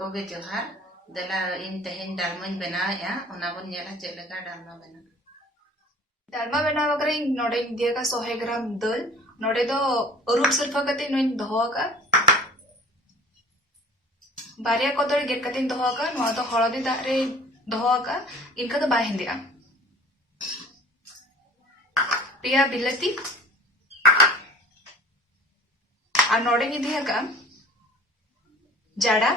कोगे जोहार देला इन तेहेन डालमा बनाया ओना बन नेला चेद लेका डालमा बना वगैरह नोडे दिया का 100 ग्राम दाल नोडे दो अरुप सल्फा कते नोइन दोहो का बारिया कदर गेट कते दोहो का नोआ दो हळदी दाग रे दोहो का इनका तो बाय हिंदिया पिया बिलती आ नोडे दिया का जाड़ा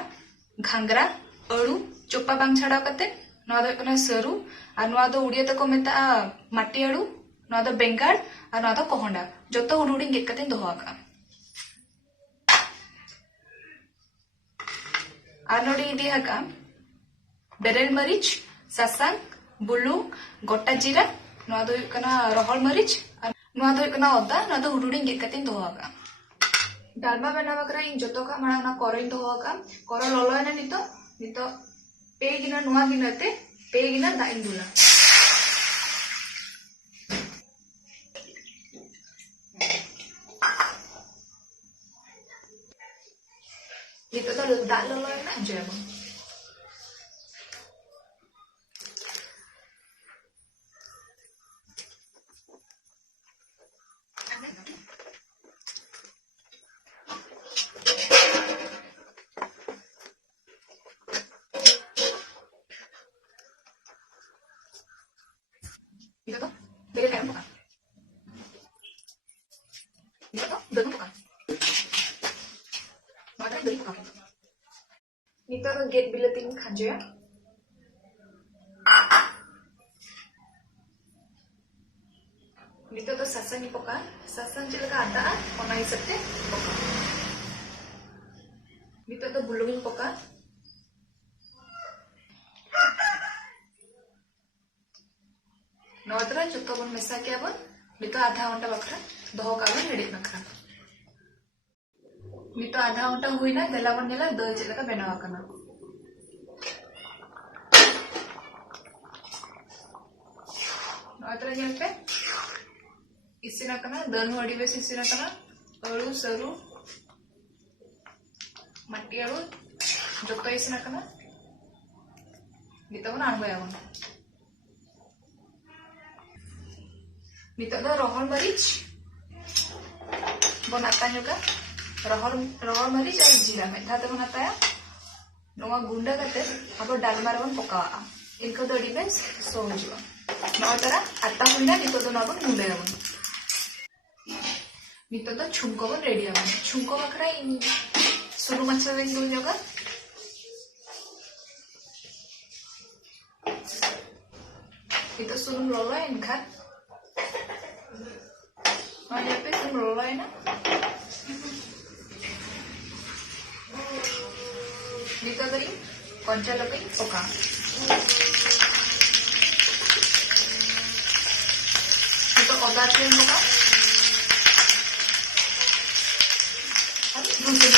घांगरा अड़ू चोपा बांग छाड़ा कते नोआ दो कना सरू और नोआ दो उड़िया तको मेता माटी अड़ू नोआ दो बेंगाड़ और नोआ दो कोहंडा जतो हुडुडी गेट कते दोहो का और नोडे दिया का बेरेल मरीच सासांग बुलुंग गोटा जीरा नोआ दो कना रोहल मरीच नोआ दो कना अदा नोआ दो हुडुडी गेट कते दोहो का डालमा बनावा करा इन जतो का माना ना कोरिन दोहो का कोरो ललो ना नितो पे गिना नुआ गिनाते पे गिना दाइन दुला नितो तो दा ललो ना जेबो Dito bigyan kayo buka. Dito doon buka. Mata doon buka. Dito तो गेट बिलतिंग खांजो या dito तो ससंग पोका ससंग चिलका आता ओना हिसाबते पोका dito तो बुलुंग पोका नौतरा चुका बन मिसा क्या बन मितो आधा घंटा बखरा दोहो का बन रेडी बखरा मितो आधा घंटा हुई ना देला बन नेला दो चेला का बनावा करना नौतरा जेल पे इसीना करना दनु अड़ी बेस इसीना करना अड़ू सरू मट्टी अड़ू जोतो इसीना करना मितो बन आंगो यावन नितो रोहल मरीच बनाता juga रोहल मरीच और जीरा में था तो बनाता है नोआ गुंडा करते अब डालमा रे बन पकावा इनको दो डिबेस सो जुवा नोआ तरा आता हुंडा नितो तो नबन गुंडा बन नितो तो छुंको बन रेडी बन छुंको बकरा इन सुरु मच्छा वे दो जगह itu suruh loloin kan Maya pe तुम रोला है ना निका करी कंचा लकई पका तो अदा तेल पका और दूसरे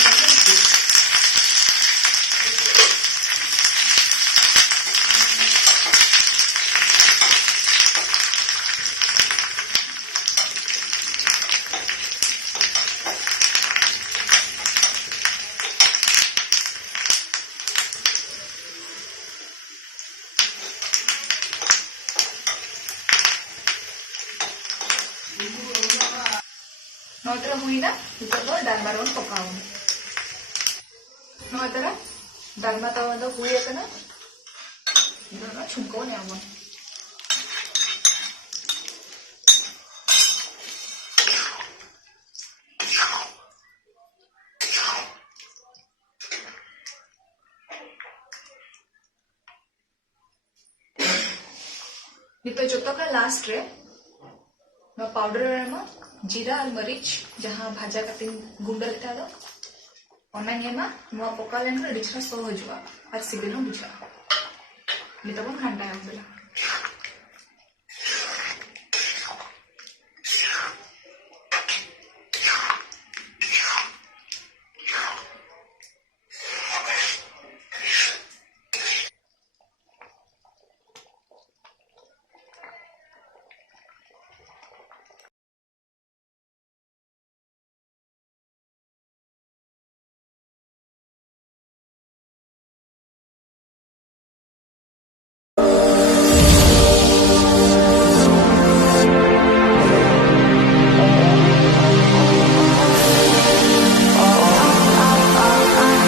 नौतरा हुई ना itu तो डालमा ron पकाओ नौतरा डालमा तो तो हुई है ना itu ना छुंको ने आवon itu joto का लास्ट रे ना पाउडर रे मा जीरा और मरीच जहां भाजा कते गुंडा लेता दो ओना नेमा नो पका लेन रे डिछरा सो हो जुआ और सिबिल बुझा नितबन घंटा हम बेला